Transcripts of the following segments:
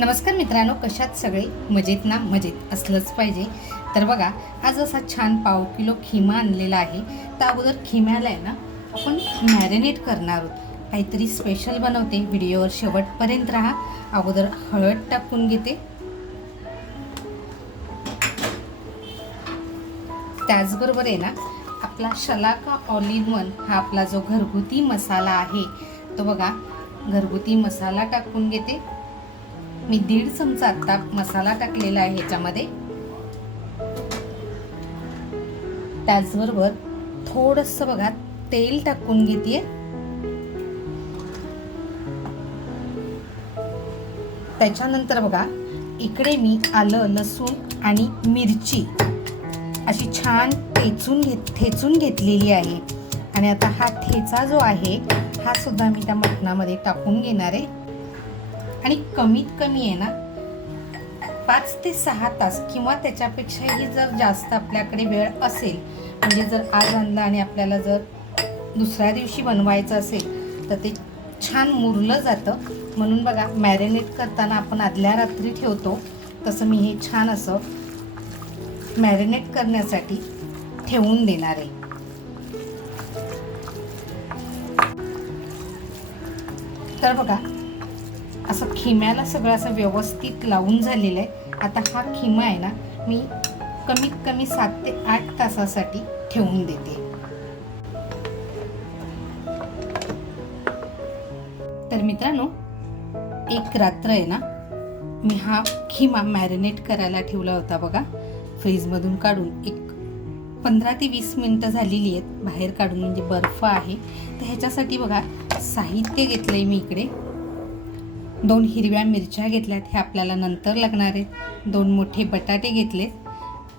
नमस्कार मित्रांनो, कशात सगळे मजेत ना? मजेत असलंच पाहिजे. तर बघा, आज असा छान पाव किलो खिमा आणलेला आहे. तर अगोदर खिम्याला आहे ना आपण मॅरिनेट करणार आहोत. काहीतरी स्पेशल बनवते. व्हिडिओवर शेवटपर्यंत राहा. अगोदर हळद टाकून घेते. त्याचबरोबर आहे ना आपला शलाका ऑल इन वन हा आपला जो घरगुती मसाला आहे तो बघा, घरगुती मसाला टाकून घेते. मी 1.5 चमचा आता मसाला टाकलेला आहे ह्याच्यामध्ये. त्याचबरोबर थोडंसं बघा तेल टाकून घेते. त्याच्यानंतर बघा इकडे मी आलं, लसूण आणि मिरची अशी छान ठेचून घेतलेली आहे. आणि आता हा ठेचा जो आहे हा सुद्धा मी त्या मटणामध्ये टाकून घेणार आहे. आणि कमीत कमी आहे ना 5 ते 6 तास किंवा त्याच्यापेक्षाही जर जास्त आपल्याकडे वेळ असेल, म्हणजे जर आज आणला आणि आपल्याला जर दुसऱ्या दिवशी बनवायचं असेल तर ते छान मुरलं जातं. म्हणून बघा, मॅरिनेट करताना आपण आदल्या रात्री ठेवतो तसं मी हे छान असं मॅरिनेट करण्यासाठी ठेवून देणार आहे. तर बघा असं खिम्याला सगळं असं व्यवस्थित लावून झालेलं आहे. आता हा खिमा आहे ना मी कमीत कमी 7 ते 8 तासासाठी ठेवून देते. तर मित्रांनो, एक रात्र आहे ना मी हा खिमा मॅरिनेट करायला ठेवला होता बघा. फ्रीजमधून काढून एक 15 ते 20 मिनटं झालेली आहेत बाहेर काढून, म्हणजे बर्फ आहे. तर ह्याच्यासाठी बघा साहित्य घेतलं आहे मी इकडे. 2 हिरव्या मिरच्या घेतल्यात, हे आपल्याला नंतर लागणार आहेत. 2 मोठे बटाटे घेतलेत.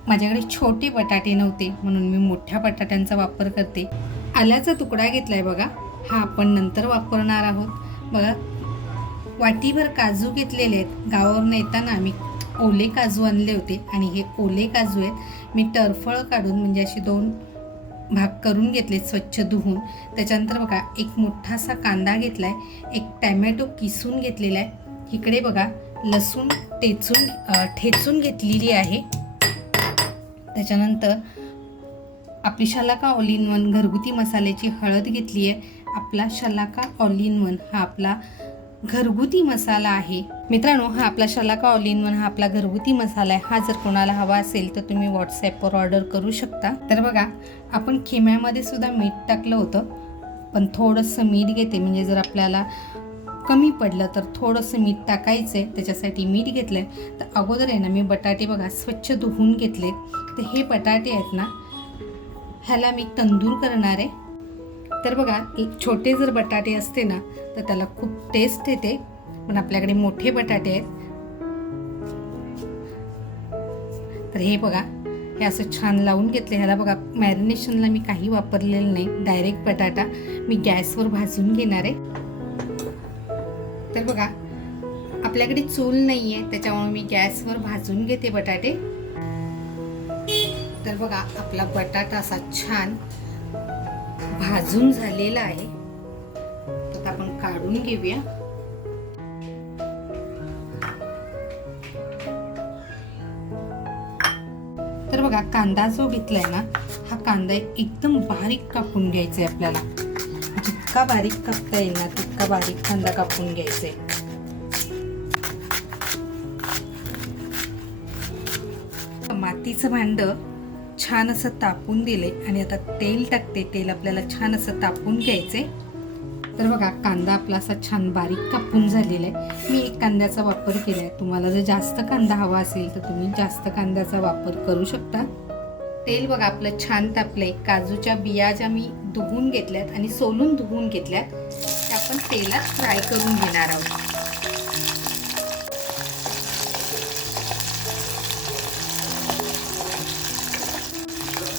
माझ्याकडे छोटे बटाटे नव्हते म्हणून मी मोठ्या बटाट्यांचा वापर करते. आल्याचा तुकडा घेतला आहे बघा, हा आपण नंतर वापरणार आहोत. बघा, वाटीभर काजू घेतलेले आहेत. गावावरून येताना आम्ही ओले काजू आणले होते आणि हे ओले काजू आहेत. मी टरफळ काढून म्हणजे असे 2 भाग करून घेतले स्वच्छ धुवून. त्याच्यानंतर बघा एक मोठासा कांदा घेतला आहे. एक टॅमॅटो किसून घेतलेला आहे. इकडे बघा लसूण ठेचून घेतलेली आहे. त्याच्यानंतर आपली शलाका ऑल इन वन घरगुती मसाल्याची हळद घेतली आहे. आपला शलाका ऑल इन वन हा आपला घरगुती मसाला आहे. मित्रांनो, हा आपला शलाका ऑल इन वन हा आपला घरगुती मसाला आहे. हा जर कोणाला हवा असेल तर तुम्ही व्हॉट्सॲपवर ऑर्डर करू शकता. तर बघा, आपण खिम्यामध्ये सुद्धा मीठ टाकलं होतं, पण थोडंसं मीठ घेते, म्हणजे जर आपल्याला कमी पडलं तर थोडंसं मीठ टाकायचं आहे, त्याच्यासाठी मीठ घेतलं आहे. तर अगोदर आहे ना मी बटाटे बघा स्वच्छ धुवून घेतले. तर हे बटाटे आहेत ना ह्याला मी तंदूर करणार आहे. तर बघा, छोटे जर बटाटे असते ना तर त्याला खूप टेस्ट येते, पण आपल्याकडे मोठे बटाटे आहेत. तर हे बघा, हे असं छान लावून घेतले. ह्याला बघा मॅरिनेशनला मी काही वापरलेलं नाही, डायरेक्ट बटाटा मी गॅसवर भाजून घेणार आहे. तर बघा, आपल्याकडे चूल नाही आहे त्याच्यामुळे मी गॅसवर भाजून घेते बटाटे. तर बघा आपला बटाटा असा छान भाजून झालेला आहे. तर आपण काढून घेऊया. तर बघा, कांदा जो घेतलाय ना हा कांदा एकदम बारीक कापून घ्यायचा आहे आपल्याला. जितका बारीक कापता येईल ना तितका बारीक कांदा कापून घ्यायचा आहे. मातीचं भांड छान असं तापून दिले आणि आता तेल टाकते. तेल आपल्याला छान असं तापून घ्यायचे. तर बघा, कांदा आपला असा छान बारीक कापून झालेला आहे. मी 1 कांद्याचा वापर केला आहे. तुम्हाला जर जास्त कांदा हवा असेल तर तुम्ही जास्त कांद्याचा वापर करू शकता. तेल बघा आपलं छान तापलंय. काजूच्या बिया ज्या मी धुवून घेतल्यात आणि सोलून धुवून घेतल्यात त्या आपण तेलात फ्राय करून घेणार आहोत.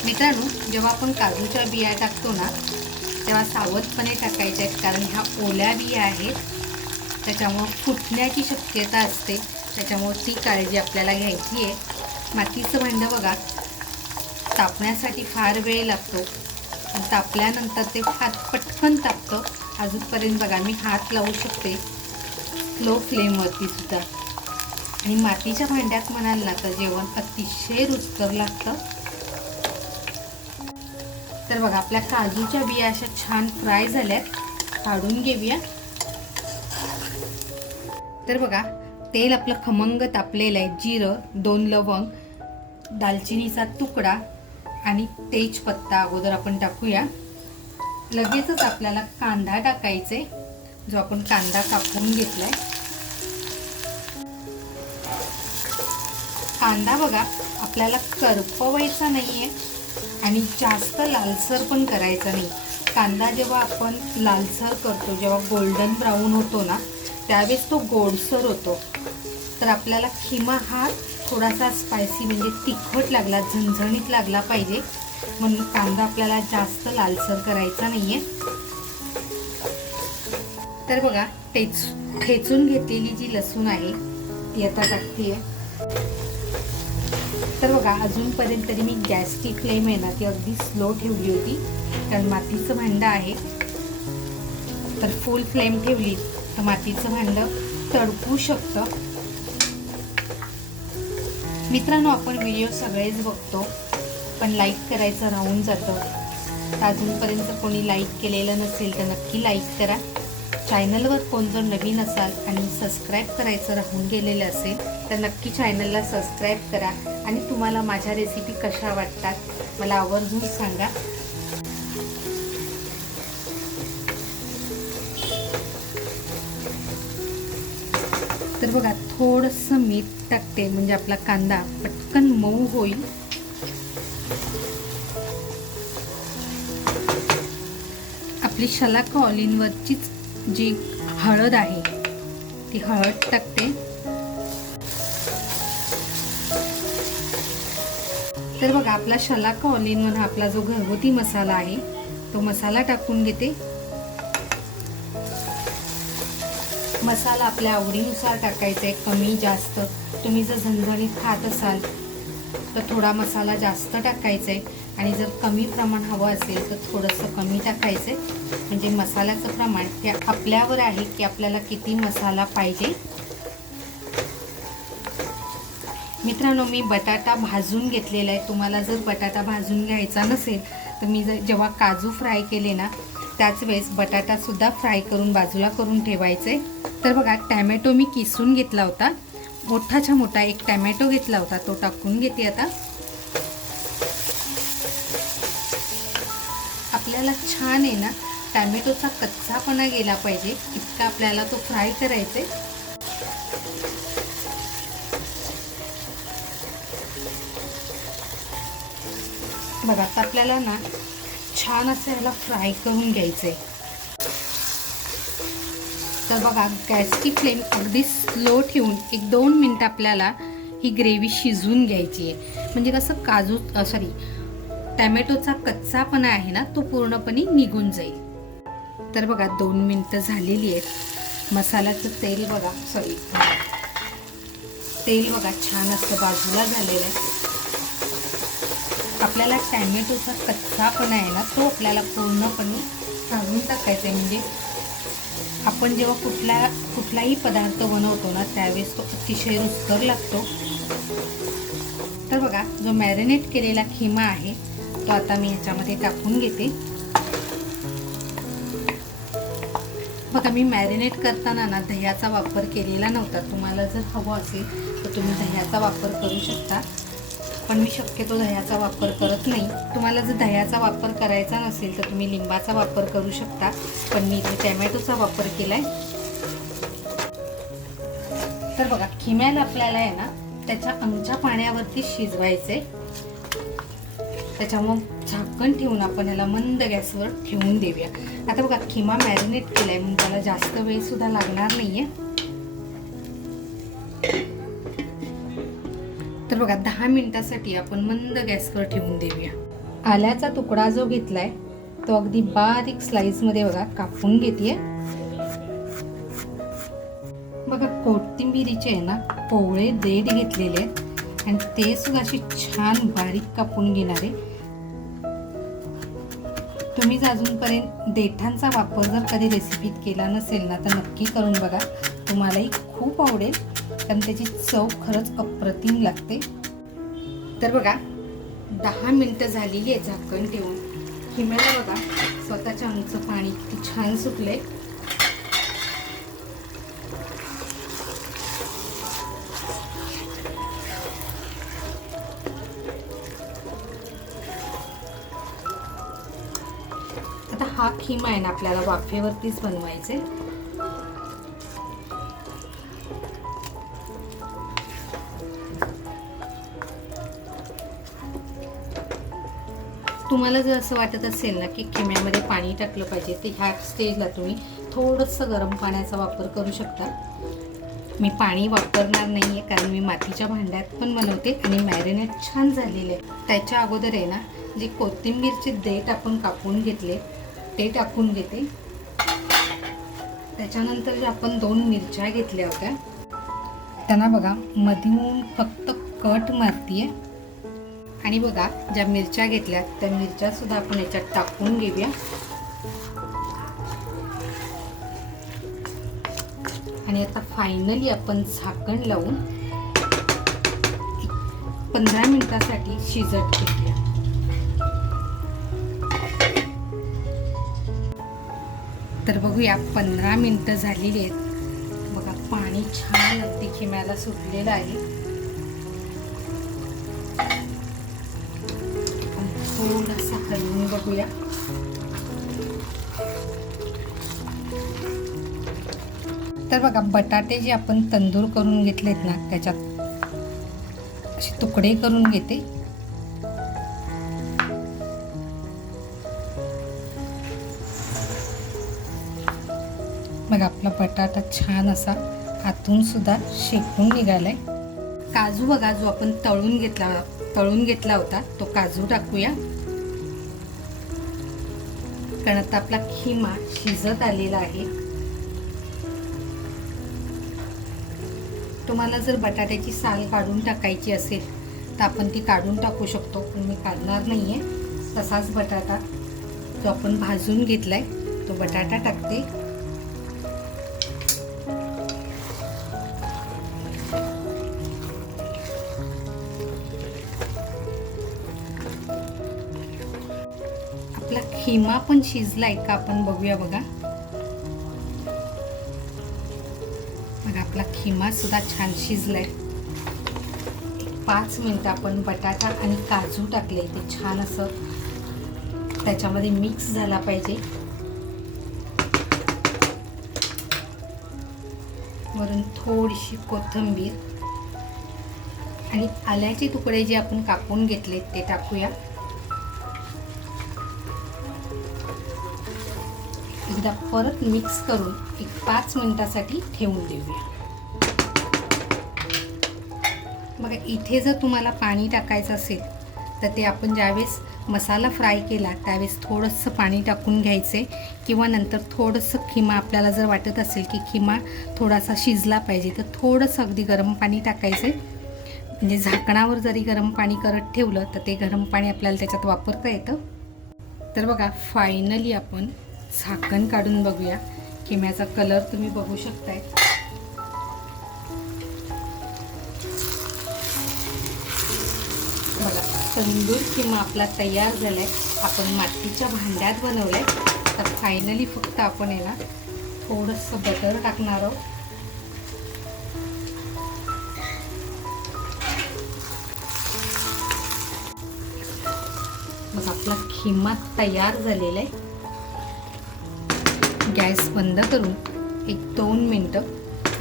मित्रांनो, जेव्हा आपण काजूच्या बिया टाकतो ना तेव्हा सावधपणे टाकायच्या आहेत, कारण ह्या ओल्या बिया आहेत त्याच्यामुळं फुटण्याची शक्यता असते. त्याच्यामुळं ती काळजी आपल्याला घ्यायची आहे. मातीचं भांडं बघा तापण्यासाठी फार वेळ लागतो, पण तापल्यानंतर ते फार पटकन तापतं. अजूनपर्यंत बघा मी हात लावू शकते स्लो फ्लेमवरती सुद्धा. आणि मातीच्या भांड्यात म्हणाल ना तर जेवण अतिशय रुचकर लागतं. तर बघा आपल्या काजूच्या बिया अशा छान फ्राय झाल्यात, काढून घेऊया. तर बघा तेल आपलं खमंग तापलेलं आहे. जिरं, 2 लवंग, दालचिनीचा तुकडा आणि तेजपत्ता अगोदर आपण टाकूया. लगेचच आपल्याला कांदा टाकायचे, जो आपण कांदा कापून घेतलाय. कांदा बघा आपल्याला करपवायचा नाहीये आणि जास्त लालसर पण करायचा नाही. कांदा जेव्हा आपण लालसर करतो, जेव्हा गोल्डन ब्राऊन होतो ना, त्यावेळेस तो गोडसर होतो. तर आपल्याला खिमा हा थोडासा स्पायसी म्हणजे तिखट लागला, झणझणीत लागला पाहिजे, म्हणून कांदा आपल्याला जास्त लालसर करायचा नाहीये. तर बघा ठेचून घेतलेली जी लसूण आहे ती आता टाकते. तर बघा अजूनपर्यंत तरी मी गॅसची फ्लेम आहे ना ती अगदी स्लो ठेवली होती, कारण मातीचं भांडं आहे. तर फुल फ्लेम ठेवली तर मातीचं भांडं तडकू शकतं. मित्रांनो, आपण व्हिडिओ सगळेच बघतो, पण लाईक करायचं राहून जातं. तर अजूनपर्यंत कोणी लाईक केलेलं नसेल तर नक्की लाईक करा. चॅनलवर कोण जर नवीन असाल आणि सबस्क्राईब करायचं राहून गेलेलं असेल तर नक्की चॅनलला सबस्क्राईब करा. आणि तुम्हाला माझ्या रेसिपी कशा वाटतात मला आवर्जून सांगा. तर बघा थोडंसं मीठ टाकते, म्हणजे आपला कांदा पटकन मऊ होईल. आपली शलाका ऑल इन वरचीच जी हळद आहे ती हळद टाकते. तर बघा आपला शलाका ऑल इन वन हा आपला जो घरगुती मसाला आहे तो मसाला टाकून घेते. मसाला आपल्या आवडीनुसार टाकायचा आहे, कमी जास्त. तुम्ही जर झणझणीत खात असाल तर थोडा मसाला जास्त टाकायचा आहे, आणि जर कमी प्रमाण हवं असेल तर थोडंसं कमी टाकायचं आहे. म्हणजे मसाल्याचं प्रमाण ते आपल्यावर आहे की आपल्याला किती मसाला पाहिजे. मित्रांनो, मी बटाटा भाजून घेतलेला आहे. तुम्हाला जर बटाटा भाजून घ्यायचा नसेल तर मी जेव्हा काजू फ्राय केले ना त्याच वेळेस बटाटासुद्धा फ्राय करून बाजूला करून ठेवायचे. तर बघा टॅमॅटो मी किसून घेतला होता, मोठाच्या मोठा एक टॅमॅटो घेतला होता, तो टाकून घेते आता. आपल्याला छान आहे ना टॅमॅटोचा कच्चापणा गेला पाहिजे इतका आपल्याला तो फ्राय करायचा आहे. बघा आता आपल्याला ना छान असं ह्याला फ्राय करून घ्यायचं आहे. तर बघा गॅसची फ्लेम अगदी स्लो ठेवून 1-2 मिनटं आपल्याला ही ग्रेव्ही शिजवून घ्यायची आहे. म्हणजे कसं टॅमॅटोचा कच्चापणा आहे ना तो पूर्णपणे निघून जाईल. तर बघा 2 मिनटं झालेली आहेत. मसाल्याचं तेल बघा छान असं बाजूला झालेलं आहे. आपल्याला टॅमॅटोचा कच्चापणा आहे ना तो आपल्याला पूर्णपणे काढून टाकायचा आहे. म्हणजे आपण जेव्हा कुठलाही पदार्थ बनवतो ना त्यावेळेस तो अतिशय रुचकर लागतो. तर बघा जो मॅरिनेट केलेला खिमा आहे तो आता मी ह्याच्यामध्ये टाकून घेते. बघा मी मॅरिनेट करताना ना दह्याचा वापर केलेला नव्हता. तुम्हाला जर हवं असेल तर तुम्ही दह्याचा वापर करू शकता, पण मी शक्यतो दह्याचा वापर करत नाही. तुम्हाला जर दह्याचा वापर करायचा नसेल तर तुम्ही लिंबाचा वापर करू शकता, पण मी इथे टॅमॅटोचा वापर केलाय. तर बघा खिम्याला आपल्याला आहे ना त्याच्या आमच्या पाण्यावरती शिजवायचे. त्याच्यामुळे झाकण ठेवून आपण याला मंद गॅसवर ठेवून देऊया. आता बघा खिमा मॅरिनेट केलाय म्हणून त्याला जास्त वेळ सुद्धा लागणार नाहीये. तर बघा 10 मिनिटासाठी आपण मंद गॅसवर ठेवून देऊया. आल्याचा तुकडा जो घेतलाय तो अगदी बारीक स्लाइस मध्ये बघा कापून घेतेय. बघा कोथिंबिरीचे आहे ना कोवळे देठ घेतलेले आहेत आणि ते सुद्धा अशी छान बारीक कापून घेणारे. तुम्ही जर अजूनपर्यंत देठांचा वापर जर कधी रेसिपीत केला नसेल ना तर नक्की करून बघा, तुम्हालाही खूप आवडेल. पण त्याची चव खरंच अप्रतिम लागते. तर बघा 10 मिनिटं झालेली आहे झाकण ठेवून. खिम्याला बघा स्वतःच्या अंगचं पाणी किती छान सुटलंय. आता हा खिमा आहे ना आपल्याला वाफेवरतीच बनवायचे. तुम्हाला जर असं वाटत असेल ना की खिम्यामध्ये पाणी टाकलं पाहिजे, तर ह्या स्टेजला तुम्ही थोडंसं गरम पाण्याचा वापर करू शकता. मी पाणी वापरणार नाही आहे कारण मी मातीच्या भांड्यात पण बनवते आणि मॅरिनेट छान झालेलं आहे. त्याच्या अगोदर आहे ना जे कोथिंबीरचे देठ आपण कापून घेतले ते टाकून घेते. त्याच्यानंतर जे आपण 2 मिरच्या घेतल्या होत्या त्यांना बघा मधून फक्त कट मारतीये. आणि बघा ज्या मिरच्या घेतल्या त्या मिरच्या सुद्धा आपण याच्यात टाकून घेऊया. आणि आता फायनली आपण झाकण लावून 15 मिनिटासाठी शिजत घेऊया. तर बघूया 15 मिनिटं झालेली आहेत. बघा पाणी छान अगदी खिम्याला सुटलेलं आहे. थोडंसं हलवून बघूया. तर बघा बटाटे जे आपण तंदूर करून घेतलेत ना त्याच्यात असे तुकडे करून घेते. बघा आपला बटाटा छान असा आतून सुद्धा शेकून निघालाय. काजू बघा जो आपण तळून घेतला होता तो काजू टाकूया. कारण आता आपला खिमा शिजत आलेला आहे. तुम्हाला जर बटाट्याची साल काढून टाकायची असेल तर आपण ती काढून टाकू शकतो, पण मी काढणार नाहीये. तसाच बटाटा जो आपण भाजून घेतलाय तो बटाटा टाकते. आपला खिमा पण शिजलाय का आपण बघूया. बघा आपला खिमा सुद्धा छान शिजलाय. 5 मिनिटं आपण बटाटा आणि काजू टाकले ते छान असं त्याच्यामध्ये मिक्स झाला पाहिजे. वरून थोडीशी कोथिंबीर आणि आल्याचे तुकडे जे आपण कापून घेतले ते टाकूया. एकदा परत मिक्स करून 5 मिनिटासाठी ठेवून देऊया. बघा इथे जर तुम्हाला पाणी टाकायचं असेल तर ते आपण ज्यावेळेस मसाला फ्राय केला त्यावेळेस थोडंसं पाणी टाकून घ्यायचे, किंवा नंतर थोडंसं खिमा आपल्याला जर वाटत असेल की खिमा थोडासा शिजला पाहिजे तर थोडंसं अगदी गरम पाणी टाकायचे. म्हणजे झाकणावर जरी गरम पाणी करत ठेवलं तर ते गरम पाणी आपल्याला त्याच्यात वापरता येतं. तर बघा फायनली आपण झाकण काढून बघूया. खिम्याचा कलर तुम्ही बघू शकताय. बघा तंदूर खिमा आपला तयार झालाय. आपण मातीच्या भांड्यात बनवलाय. तर फायनली फक्त आपण आहे ना थोडंसं बटर टाकणार आहोत. बघा आपला खिमा तयार झालेला आहे. गॅस बंद करून 1-2 मिनिटं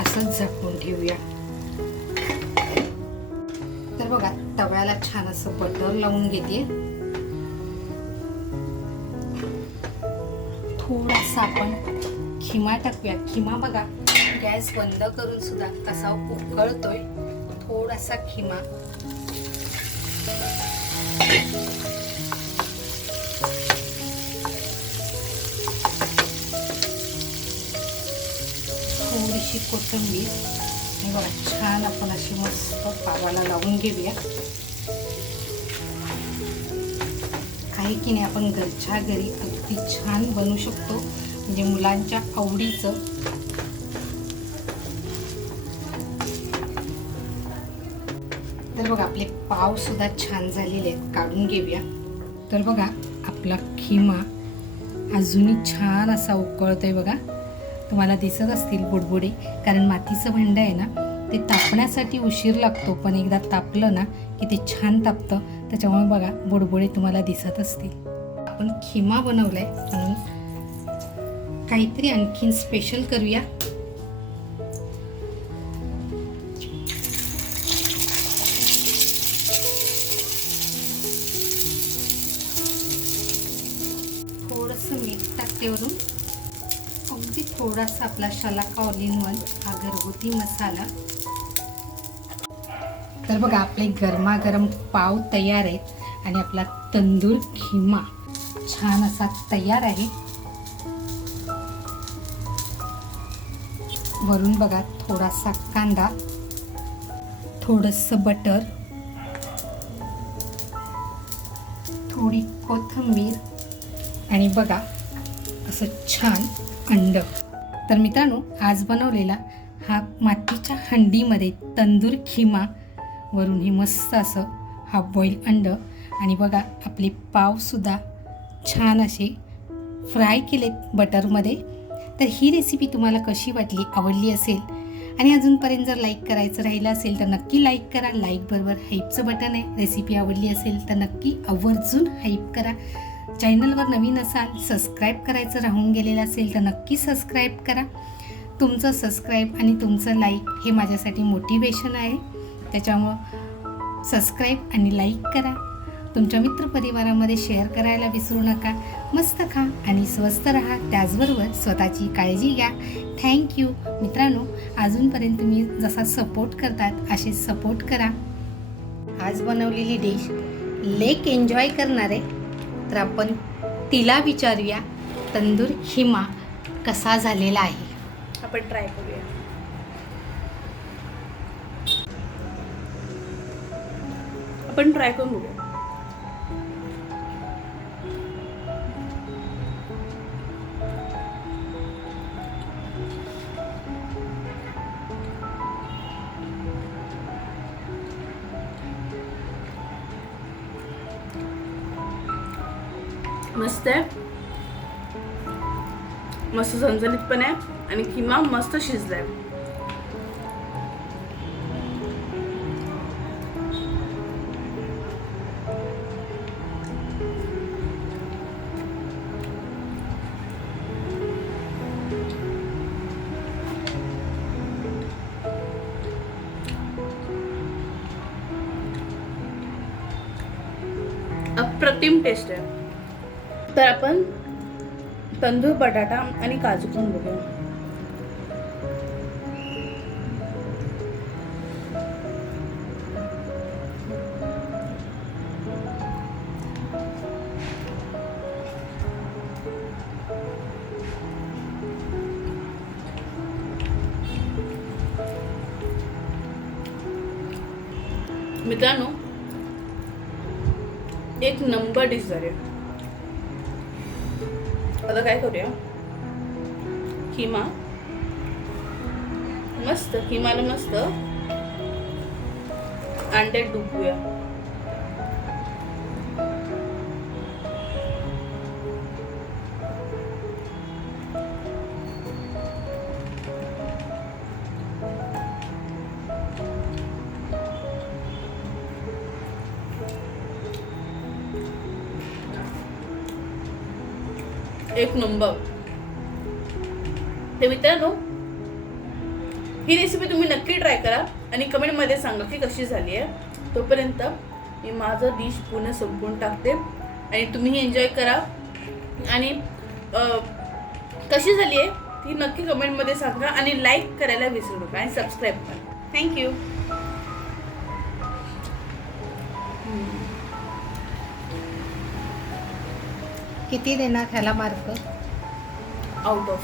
असंच झाकून ठेवूया. तर बघा तव्याला छान असं बटर लावून घेते. थोडासा आपण खिमा टाकूया. खिमा बघा गॅस बंद करून सुद्धा कसा उकळतोय. थोडासा खिमा थोडीशी कोथिंबीर आणि बघा छान आपण अशी मस्त पावाला लावून घेऊया. काही की नाही आपण घरच्या घरी अगदी छान बनवू शकतो, म्हणजे मुलांच्या आवडीचं. तर बघा आपले पाव सुद्धा छान झालेले आहेत, काढून घेऊया. तर बघा आपला खिमा अजूनही छान असा उकळतोय बघा. तुम्हाला दिसत असतील बुडबुडे, कारण मातीचं भांडं आहे ना, ते तापण्यासाठी उशीर लागतो, पण एकदा तापलं ना की ते छान तापतं. त्याच्यामुळे बघा बुडबुडे तुम्हाला दिसत असतील. आपण खिमा बनवलाय म्हणून काहीतरी आणखीन स्पेशल करूया. थोडंसं मीठ टाकते वरून. अगदी थोडासा आपला शलाका ऑल इन वन हा घरगुती मसाला. तर बघा आपले गरमागरम पाव तयार आहेत आणि आपला तंदूर खिमा छान असा तयार आहे. वरून बघा थोडासा कांदा, थोडंसं बटर, थोडी कोथिंबीर आणि बघा असं छान अंड. तर मित्रांनो, आज बनवलेला हा मातीच्या हंडीमध्ये तंदूर खिमा, वरून हे मस्त असं हाफ बॉईल अंड आणि बघा आपले पावसुद्धा छान असे फ्राय केलेत बटरमध्ये. तर ही रेसिपी तुम्हाला कशी वाटली, आवडली असेल आणि अजूनपर्यंत जर लाईक करायचं राहिलं असेल तर नक्की लाईक करा. लाईकबरोबर हाईपचं बटन आहे. रेसिपी आवडली असेल तर नक्की आवर्जून हाईप करा. चॅनलवर नवीन असाल, सबस्क्राईब करायचं राहून गेलेलं असेल तर नक्की सबस्क्राईब करा. तुमचं सबस्क्राईब आणि तुमचं लाईक हे माझ्यासाठी मोटिवेशन आहे. त्याच्यामुळं सबस्क्राईब आणि लाईक करा. तुमच्या मित्रपरिवारामध्ये शेअर करायला विसरू नका. मस्त खा आणि स्वस्त राहा, त्याचबरोबर स्वतःची काळजी घ्या. थँक्यू मित्रांनो. अजूनपर्यंत तुम्ही जसा सपोर्ट करतात असे सपोर्ट करा. आज बनवलेली डिश लेक एन्जॉय करणार आहे, तर आपण तिला विचारूया तंदूर खिमा कसा झालेला आहे. आपण ट्राय करूया. आपण ट्राय करून बघूया. मस्त आहे, मस्त झणझणीत पण आहे आणि किमा मस्त शिजलाय. अप्रतिम टेस्ट आहे. तर आपण तंदूर बटाटा आणि काजू पण बघूया. मित्रांनो, एक नंबर डिश झाली. आता काय करूया, खिमा मस्त, खिमाला मस्त अंड्यात डुबूया. एक नंबर. तर मित्रांनो, ही रेसिपी तुम्ही नक्की ट्राय करा आणि कमेंटमध्ये सांगा की कशी झाली आहे. तोपर्यंत मी माझं डिश पूर्ण संपवून टाकते आणि तुम्ही एन्जॉय करा. आणि कशी झाली आहे ती नक्की कमेंटमध्ये सांगा आणि लाईक करायला विसरू नका आणि सबस्क्राईब करा. थँक्यू. किती देणार ह्याला मार्क? Out of